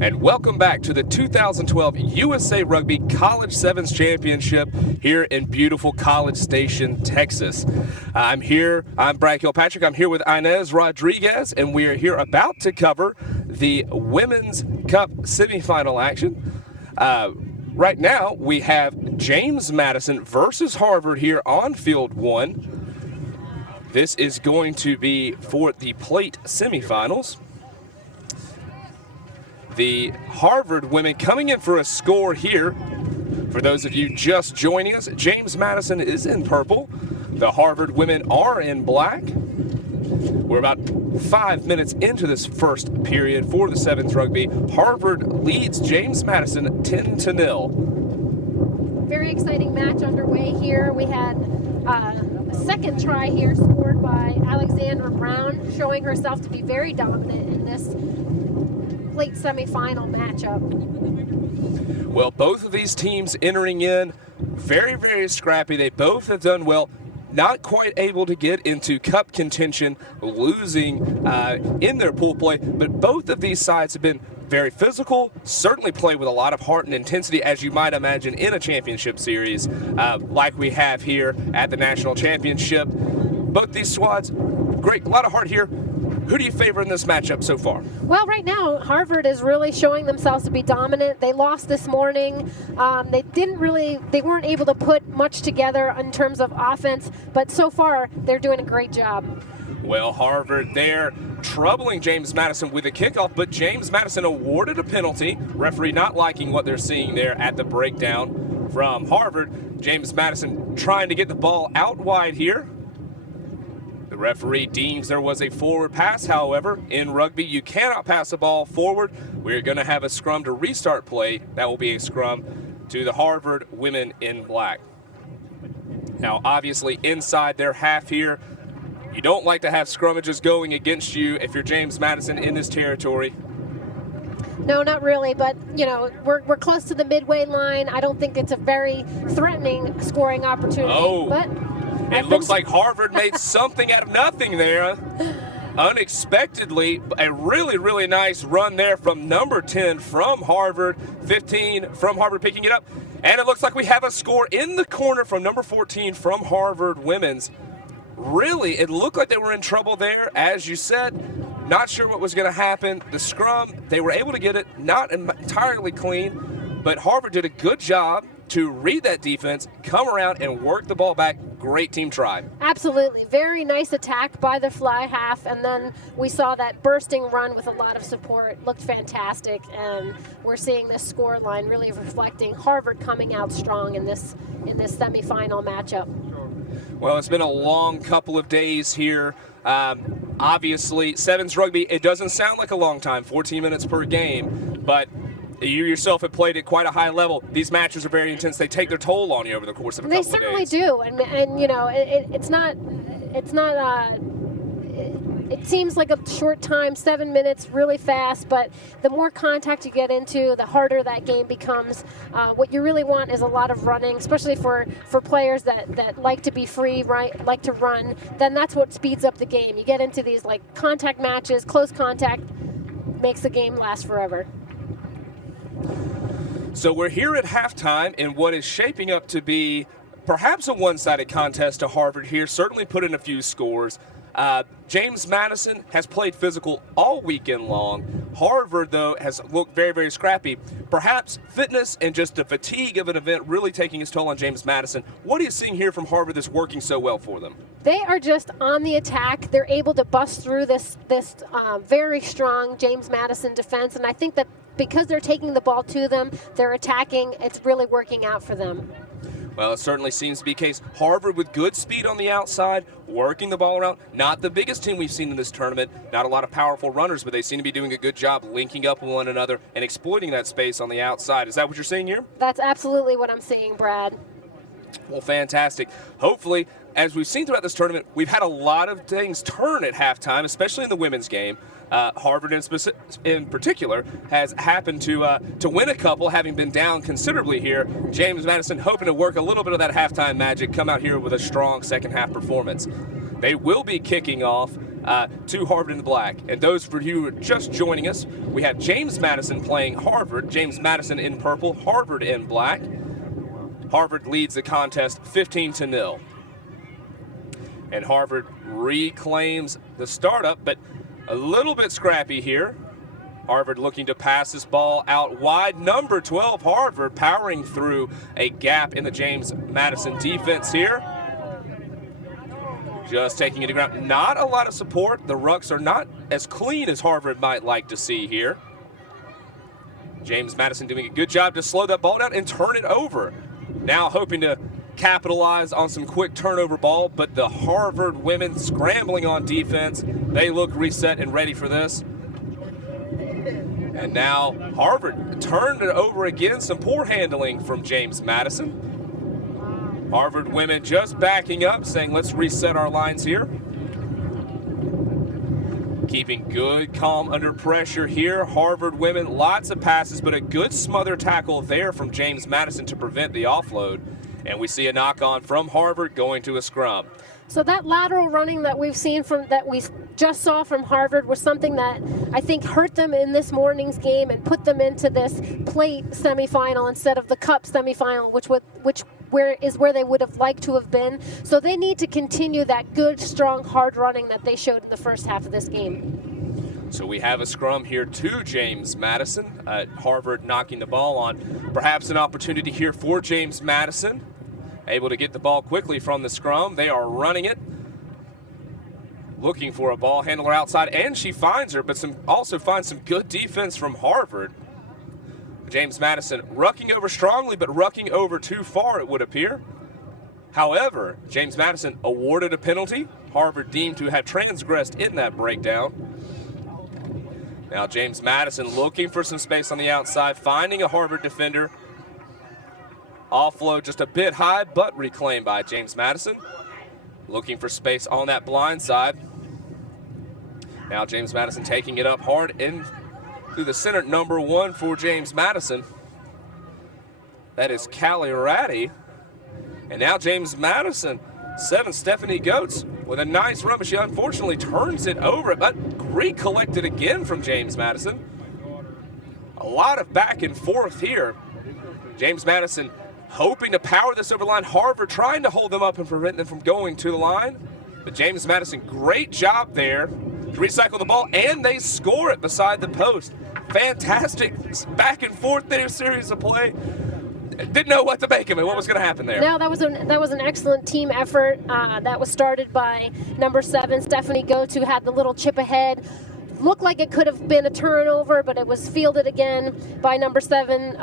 And welcome back to the 2012 USA Rugby College Sevens Championship here in beautiful College Station, Texas. I'm Brad Kilpatrick. I'm here with Inez Rodriguez, and we are here about to cover the Women's Cup semifinal action. Right now, we have James Madison versus Harvard here on Field 1. This is going to be for the plate semifinals. The Harvard women coming in for a score here. For those of you just joining us, James Madison is in purple. The Harvard women are in black. We're about 5 minutes into this first period for the Sevens Rugby. Harvard leads James Madison 10-0. Very exciting match underway here. We had a second try here scored by Alexandra Brown, showing herself to be very dominant in this late semifinal matchup. Well, both of these teams entering in very, very scrappy. They both have done well. Not quite able to get into cup contention, losing in their pool play, but both of these sides have been very physical, certainly play with a lot of heart and intensity, as you might imagine in a championship series like we have here at the National Championship. Both these squads, great, a lot of heart here. Who do you favor in this matchup so far? Well, right now, Harvard is really showing themselves to be dominant. They lost this morning. They weren't able to put much together in terms of offense, but so far, they're doing a great job. Well, Harvard there troubling James Madison with a kickoff, but James Madison awarded a penalty. Referee not liking what they're seeing there at the breakdown from Harvard. James Madison trying to get the ball out wide here. The referee deems there was a forward pass. However, in rugby, you cannot pass the ball forward. We're going to have a scrum to restart play. That will be a scrum to the Harvard women in black. Now, obviously, inside their half here, you don't like to have scrummages going against you if you're James Madison in this territory. No, not really, but, you know, we're close to the midway line. I don't think it's a very threatening scoring opportunity. But it looks like Harvard made something out of nothing there. Unexpectedly, a really, really nice run there from number 10 from Harvard, 15 from Harvard picking it up. And it looks like we have a score in the corner from number 14 from Harvard women's. Really, it looked like they were in trouble there, as you said. Not sure what was going to happen. The scrum, they were able to get it, not entirely clean, but Harvard did a good job to read that defense, come around and work the ball back. Great team try. Absolutely. Very nice attack by the fly half, and then we saw that bursting run with a lot of support. Looked fantastic, and we're seeing this score line really reflecting Harvard coming out strong in this semifinal matchup. Well, it's been a long couple of days here. Obviously, Sevens Rugby, it doesn't sound like a long time, 14 minutes per game, but you yourself have played at quite a high level. These matches are very intense. They take their toll on you over the course of a couple of days. They certainly do, and you know, it seems like a short time, 7 minutes, really fast, but the more contact you get into, the harder that game becomes. What you really want is a lot of running, especially for players that like to be free, right, like to run. Then that's what speeds up the game. You get into these like contact matches, close contact makes the game last forever. So we're here at halftime in what is shaping up to be perhaps a one-sided contest to Harvard here, certainly put in a few scores. James Madison has played physical all weekend long. Harvard, though, has looked very, very scrappy. Perhaps fitness and just the fatigue of an event really taking its toll on James Madison. What are you seeing here from Harvard that's working so well for them? They are just on the attack. They're able to bust through this very strong James Madison defense, and I think that because they're taking the ball to them, they're attacking, it's really working out for them. Well, it certainly seems to be the case. Harvard with good speed on the outside, working the ball around. Not the biggest team we've seen in this tournament. Not a lot of powerful runners, but they seem to be doing a good job linking up with one another and exploiting that space on the outside. Is that what you're seeing here? That's absolutely what I'm seeing, Brad. Well, fantastic. Hopefully, as we've seen throughout this tournament, we've had a lot of things turn at halftime, especially in the women's game. Harvard in particular has happened to win a couple, having been down considerably here. James Madison hoping to work a little bit of that halftime magic, come out here with a strong second half performance. They will be kicking off to Harvard in the black. And those for you who are just joining us, we have James Madison playing Harvard. James Madison in purple, Harvard in black. Harvard leads the contest 15-0. And Harvard reclaims the startup, but a little bit scrappy here. Harvard looking to pass this ball out wide. Number 12, Harvard, powering through a gap in the James Madison defense here. Just taking it to ground. Not a lot of support. The rucks are not as clean as Harvard might like to see here. James Madison doing a good job to slow that ball down and turn it over. Now hoping to capitalize on some quick turnover ball, but the Harvard women scrambling on defense. They look reset and ready for this. And now Harvard turned it over again. Some poor handling from James Madison. Harvard women just backing up, saying, let's reset our lines here. Keeping good calm under pressure here. Harvard women, lots of passes, but a good smother tackle there from James Madison to prevent the offload. And we see a knock on from Harvard going to a scrum. So that lateral running that we just saw from Harvard was something that I think hurt them in this morning's game and put them into this plate semifinal instead of the cup semifinal, where they would have liked to have been. So they need to continue that good, strong, hard running that they showed in the first half of this game. So we have a scrum here to James Madison. Harvard knocking the ball on. Perhaps an opportunity here for James Madison. Able to get the ball quickly from the scrum. They are running it. Looking for a ball handler outside, and she finds her, but also finds some good defense from Harvard. James Madison rucking over strongly, but rucking over too far, it would appear. However, James Madison awarded a penalty. Harvard deemed to have transgressed in that breakdown. Now James Madison looking for some space on the outside, finding a Harvard defender. Offload just a bit high, but reclaimed by James Madison. Looking for space on that blind side. Now James Madison taking it up hard in through the center. Number 1 for James Madison. That is Callie Ratty. And now James Madison, 7, Stephanie Goetz with a nice run, but she unfortunately turns it over, but recollected again from James Madison. A lot of back and forth here. James Madison hoping to power this over the line. Harvard trying to hold them up and prevent them from going to the line. But James Madison, great job there to recycle the ball, and they score it beside the post. Fantastic back and forth there, series of play. Didn't know what to make of it. What was going to happen there? No, that was an excellent team effort. That was started by number 7, Stephanie Goetz, who had the little chip ahead. Looked like it could have been a turnover, but it was fielded again by number 7.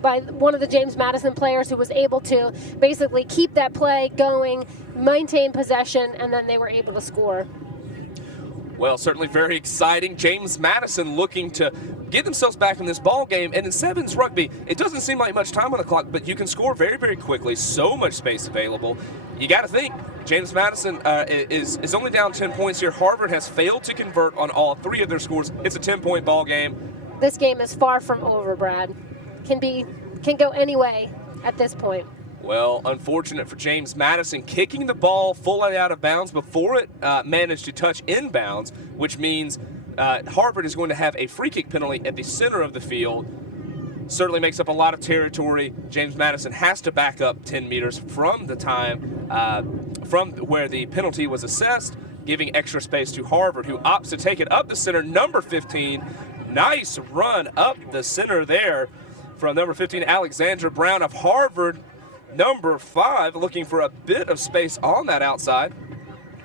By one of the James Madison players, who was able to basically keep that play going, maintain possession, and then they were able to score. Well, certainly very exciting. James Madison looking to get themselves back in this ball game. And in sevens rugby, it doesn't seem like much time on the clock, but you can score very, very quickly. So much space available. You got to think James Madison is only down 10 points here. Harvard has failed to convert on all 3 of their scores. It's a 10-point ball game. This game is far from over, Brad. Can go any way at this point. Well, unfortunate for James Madison, kicking the ball fully out of bounds before it managed to touch inbounds, which means Harvard is going to have a free kick penalty at the center of the field. Certainly makes up a lot of territory. James Madison has to back up 10 meters from the time, from where the penalty was assessed, giving extra space to Harvard, who opts to take it up the center. Number 15, nice run up the center there from number 15, Alexandra Brown of Harvard. Number 5 looking for a bit of space on that outside.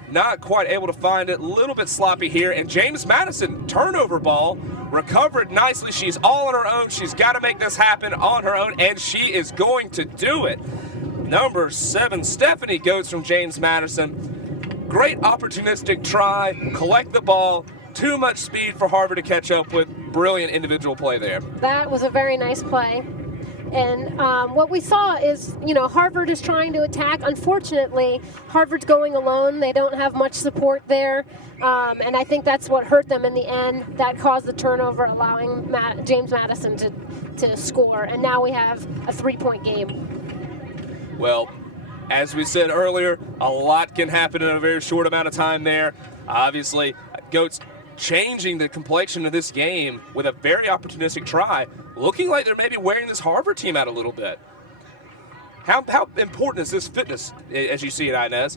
Not quite able to find it. A little bit sloppy here. And James Madison, turnover ball, recovered nicely. She's all on her own. She's got to make this happen on her own, and she is going to do it. Number 7, Stephanie Goetz from James Madison. Great opportunistic try. Collect the ball. Too much speed for Harvard to catch up with. Brilliant individual play there. That was a very nice play. And what we saw is, Harvard is trying to attack. Unfortunately, Harvard's going alone. They don't have much support there. And I think that's what hurt them in the end. That caused the turnover, allowing James Madison to score. And now we have a 3-point game. Well, As we said earlier, a lot can happen in a very short amount of time there. Obviously, Goats changing the complexion of this game with a very opportunistic try, looking like they're maybe wearing this Harvard team out a little bit. How important is this fitness as you see it, Inez?